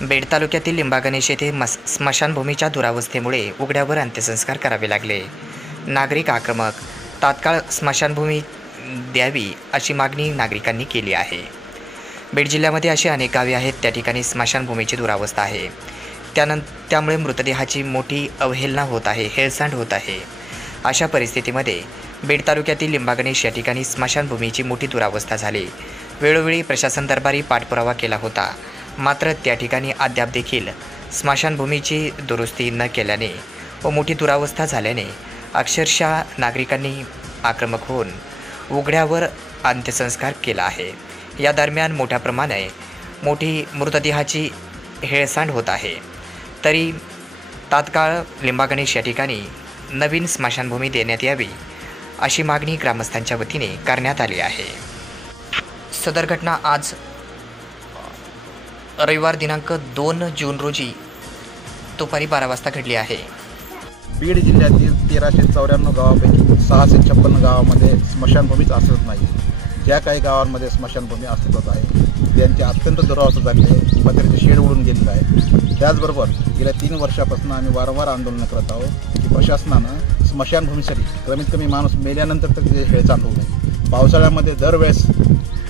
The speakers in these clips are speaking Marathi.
बेड तालुक्यातील लिंबागणेश येथे स्मशानभूमीच्या दुरावस्थेमुळे उघड्यावर अंत्यसंस्कार करावे लागले। नागरिक आक्रमक, तात्काळ स्मशानभूमी द्यावी अशी मागणी नागरिकांनी केली आहे। बीड जिल्ह्यामध्ये अशी अनेक गावे आहेत त्या ठिकाणी स्मशानभूमीची दुरावस्था आहे। त्यामुळे मृतदेहाची मोठी अवहेलना होत आहे, हेळसांड होत आहे। अशा परिस्थितीमध्ये बीड तालुक्यातील लिंबागणेश या ठिकाणी स्मशानभूमीची मोठी दुरावस्था झाली। वेळोवेळी प्रशासन दरबारी पाठपुरावा केला होता, मात्र त्या ठिकाणी अद्याप देखील स्मशानभूमीची दुरुस्ती न केल्याने व मोठी दुरावस्था झाल्याने अक्षरशः नागरिकांनी आक्रमक होऊन उघड्यावर अंत्यसंस्कार केला आहे। या दरम्यान मोठ्या प्रमाणे मोठी मृतदेहाची हेळसांड होत आहे। तरी तात्काळ लिंबागणेश या ठिकाणी नवीन स्मशानभूमी देण्यात यावी अशी मागणी ग्रामस्थांच्या वतीने करण्यात आली आहे। सदर घटना आज रविवार दिनांक 2 जून रोजी दुपारी 12 वाजता घडली आहे। बीड जिल्ह्यातील 1394 गावापैकी 656 गावामध्ये स्मशानभूमीच अस्तित्वात नाही। ज्या काही गावांमध्ये स्मशानभूमी अस्तित्वात आहे त्यांची अत्यंत दुरावस्था झाली आहे, पत्र्याचे शेड उडून गेलेलं आहे। त्याचबरोबर गेल्या 3 वर्षापासून आम्ही वारंवार आंदोलन करत आहोत की प्रशासनानं स्मशानभूमीसाठी कमीत कमी माणूस मेल्यानंतर तर तिथे हेळसांड होऊ नये। पावसाळ्यामध्ये दरवेळेस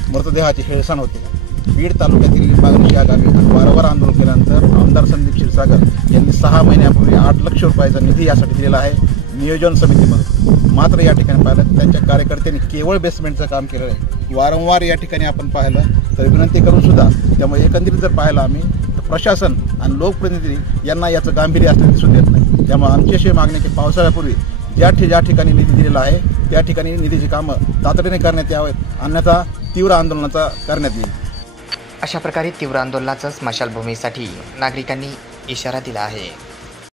मृतदेहाची हेळसांड होते। बीड तालुक्यातील लिंबागणेश या गावी वारंवार आंदोलन केल्यानंतर आमदार संदीप क्षीरसागर यांनी 6 महिन्यापूर्वी 8 लाख रुपयाचा निधी यासाठी दिलेला आहे नियोजन समितीमधून। मात्र या ठिकाणी पाहिलं त्यांच्या कार्यकर्त्यांनी केवळ बेसमेंटचं काम केलेलं आहे। वारंवार या ठिकाणी आपण पाहिलं तर विनंती करून सुद्धा, त्यामुळे एकंदरीत जर पाहिलं आम्ही तर प्रशासन आणि लोकप्रतिनिधी यांना याचं गांभीर्य असं दिसून येत नाही। त्यामुळे आमची अशी मागणी की पावसाळ्यापूर्वी ज्या ठिकाणी निधी दिलेला आहे त्या ठिकाणी निधीची कामं तातडीने करण्यात यावेत, अन्यथा तीव्र आंदोलनाचा करण्यात येईल। अशा प्रकारे तीव्र आंदोलनाचा स्मशानभूमीसाठी नागरिकांनी इशारा दिला आहे।